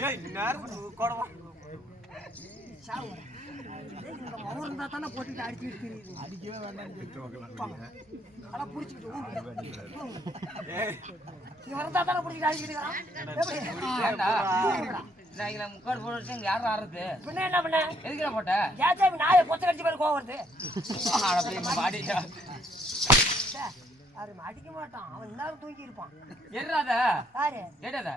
ஏய் நேரம் கோடவா சாவு இந்த மவர் இருந்தா தானே போட்டுட்டு அடிச்சிட்டு தெரியுது அடிக்கவே வேண்டாம் அட புடிச்சிட்டு ஏய் நீ வரதா தானே புடிச்சிட்டு அடிச்சிட்டு இருக்கான் நான் இங்க முக்காடு போட்டு யார் ஆறுது பின்ன என்ன பண்ண எதுக்குற போட்ட ஏச்சாமி நாயை கொத்த கடிச்சு பேர் கோவம் வருது மாடிச்சா யாரு அடிக்க மாட்டான் அவன் எல்லாரும் தூங்கி இருப்பான் எறாத யாரு ஏடாத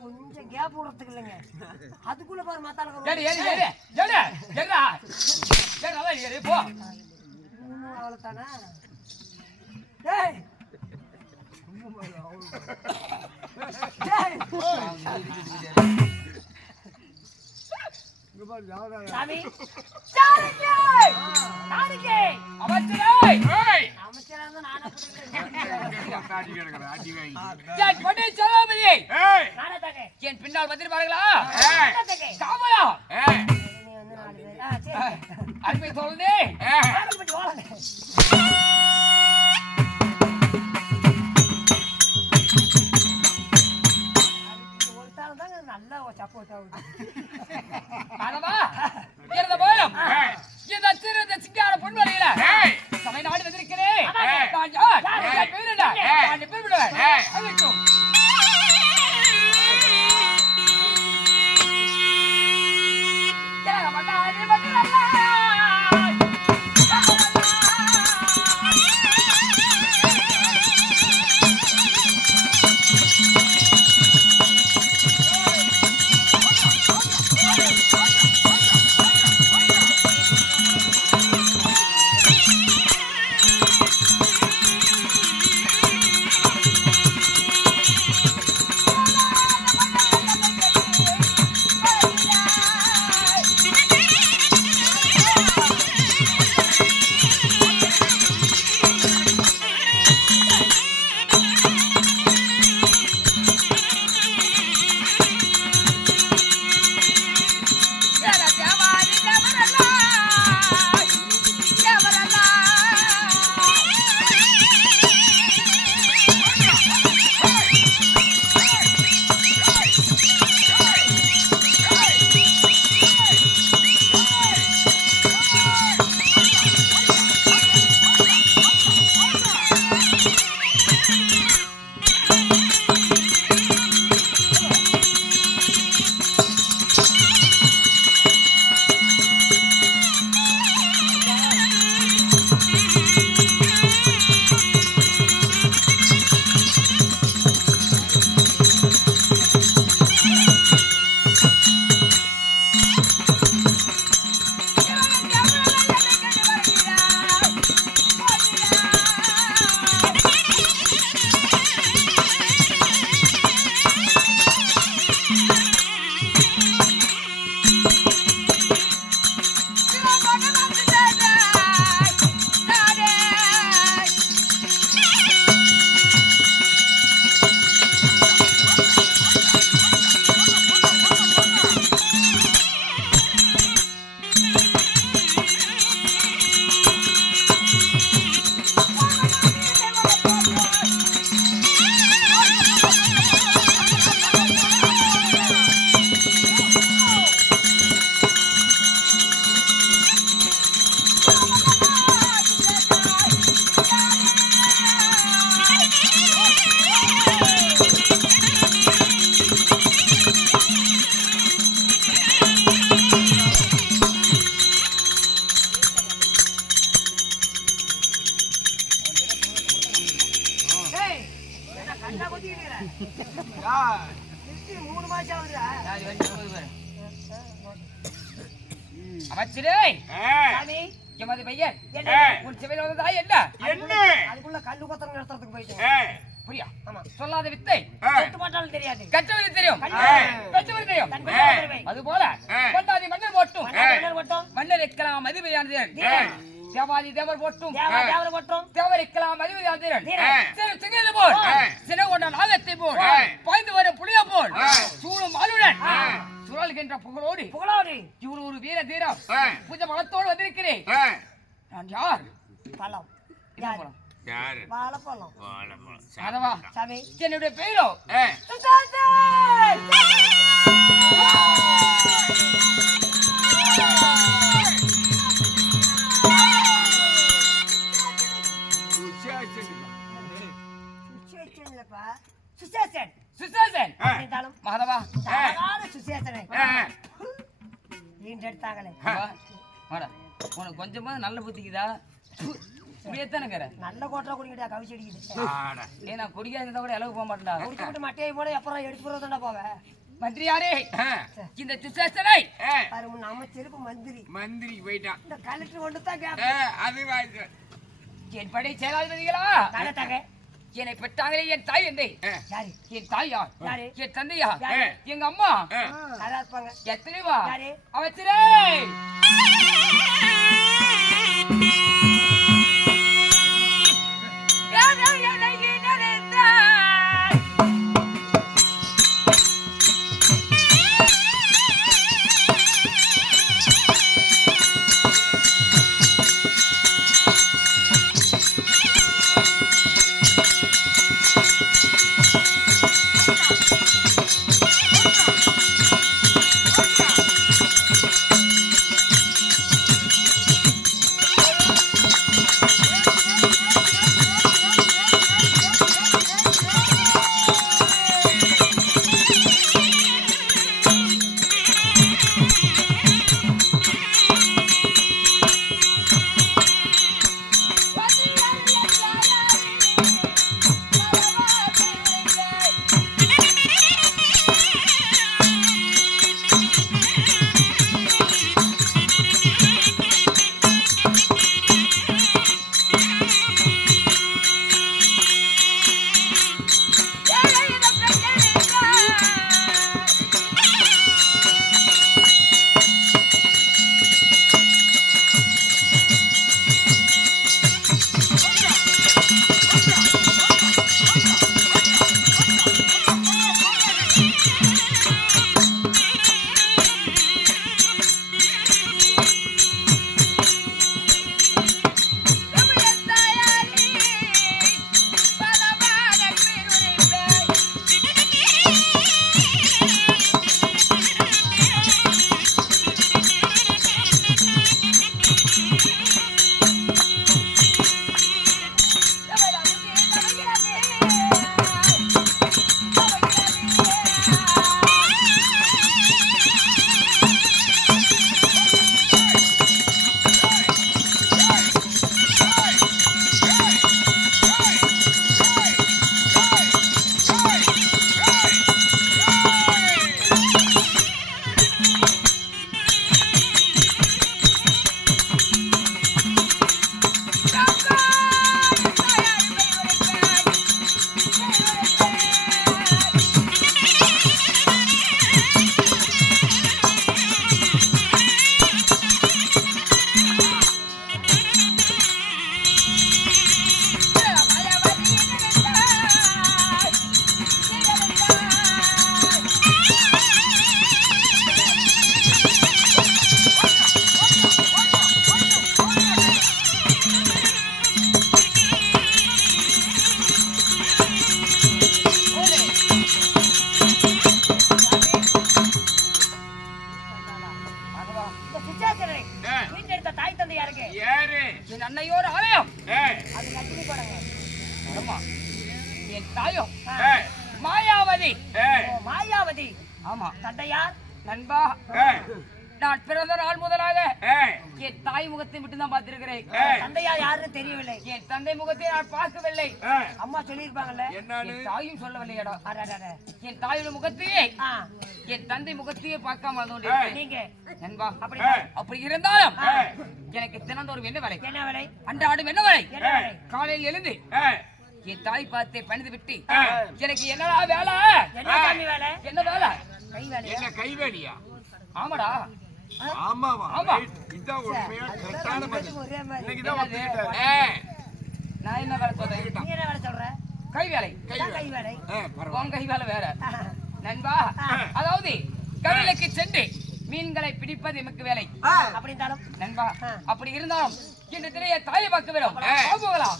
கொஞ்சம் கேப் விடுறதுக்கு இல்லைங்க அதுக்குள்ள பாரு மாத்தால ஏடி ஏடி ஏடி ஏடி எறா ஏடா ஏடி போ அவ்வளவுதானே டேய் சாமி என் பின்னால் வந்து பாருங்களா அருமை சொல்லுது நல்லா சப்போர்ட் ஆகுது ஆனவா இருந்த போயும் இந்த சிறுத சிங்கார பொன்வரையில சபை நாடு வந்திருக்கிறேன் அமைச்சரே எமது பையன் உன் சிவையில் வந்ததா என்ன அதுக்குள்ள கல்லு கொத்தம் நடத்துறதுக்கு போயிட்டேன் புரியா சொல்லாத வித்தை மாட்டாலும் தெரியாது கற்றவரை தெரியும் கற்றவரை தெரியும் அது போல கொண்டாதி மன்னர் போட்டும் மன்னர் இருக்கலாம் அதிபதியானது தேவாதி தேவர் போட்டும் தேவர் இருக்கலாம் அதிபதியானது சிங்கது போல் சினகொண்ட நாகத்தை போல் பாய்ந்து வரும் புளிய போல் சூழும் ஆளுடன் சுழல்கின்ற புகழோடு இவர் ஒரு வீர தீரம் புஜ பலத்தோடு வந்திருக்கிறேன் நான் யார் பழம் யாரு வாழைப்பழம் அதவா சாமி என்னுடைய பேரோ சுசேஷன் சுசேஷன் இருந்தாலும் மாதவா சுசேஷனை எடுத்தாங்களே உனக்கு கொஞ்சமா நல்ல புத்திக்குதா இப்படியேத்தானே நல்ல கோட்டை குடிக்கிட்டா கவிச்சு அடிக்குது ஏன்னா குடிக்காத கூட அளவு போக மாட்டேன்டா குடிக்க விட்டு மட்டையை போட அப்புறம் எடுத்து போறதுண்டா போவேன் மந்திரியாரே இந்த சுசேஷனை பாரு நம்ம செருப்பு மந்திரி போயிட்டான் இந்த கலெக்டர் கொண்டு தான் அது என் படை செயலாதிபதிகளா தாங்க என்னை பெற்றாங்களே என் தாய் எந்தை யாரு என் தாயா யாரு என் தந்தையா யாரு எங்க அம்மா நல்லா இருப்பாங்க எத்தனைவா யாரு அவச்சிரே அன்னையோட ஆலயம் அது கட்டினி போடுங்க ஆமா என் தாயும் மாயாவதி மாயாவதி ஆமா தந்தையார் நண்பா நான் பிறந்த நாள் முதலாக என் தாய் முகத்தை மட்டும் தான் பார்த்திருக்கிறேன் தந்தையார் யாருன்னு தெரியவில்லை என் தந்தை முகத்தை நான் பார்க்கவில்லை அம்மா சொல்லியிருப்பாங்கல்ல என் தாயும் சொல்லவில்லையடா என் தாயோட முகத்தையே என் தந்தை முகத்தையே பார்க்காம நீங்க நண்பா அப்படி இருந்தாலும் எனக்கு தினந்தோறும் என்ன வேலை என்ன வேலை அன்றாடும் என்ன வேலை காலையில் எழுந்து என் தாய் பார்த்து பணிந்து விட்டு எனக்கு என்னடா வேலை வேலை என்ன வேலை கை வேலை என்ன கை வேலையா ஆமாடா ஆமாவா ஆமா இதான் உண்மையா கரெக்டான பதில் இன்னைக்கு தான் வந்துட்டேன் நான் என்ன வேலை சொல்றேன் நீ என்ன வேலை சொல்ற கை வேலை கை வேலை உன் கை வேலை வேற நண்பா அதாவது கடலுக்கு சென்று மீன்களை பிடிப்பது எமக்கு வேலை அப்படி இருந்தாலும் நண்பா அப்படி இருந்தாலும் இன்று திரைய தாயை பார்க்க வேணும் போகலாம்